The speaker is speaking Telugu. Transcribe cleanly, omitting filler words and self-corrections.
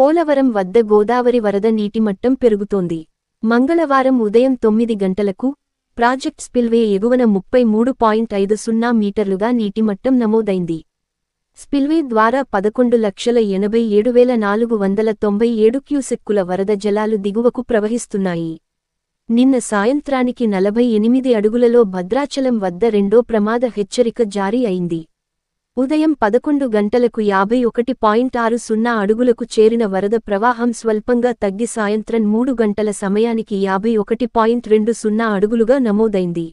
పోలవరం వద్ద గోదావరి వరద నీటిమట్టం పెరుగుతోంది. మంగళవారం ఉదయం 9 గంటలకు ప్రాజెక్ట్ స్పిల్వే ఎగువన 33.50 మీటర్లుగా నీటిమట్టం నమోదైంది. స్పిల్వే ద్వారా 11,87,497 క్యూసెక్కుల వరద జలాలు దిగువకు ప్రవహిస్తున్నాయి. నిన్న సాయంత్రానికి 48 అడుగులలో భద్రాచలం వద్ద రెండో ప్రమాద హెచ్చరిక జారీ అయింది. ఉదయం 11 గంటలకు 51.60 అడుగులకు చేరిన వరద ప్రవాహం స్వల్పంగా తగ్గి సాయంత్రం 3 గంటల సమయానికి 51.20 అడుగులుగా నమోదైంది.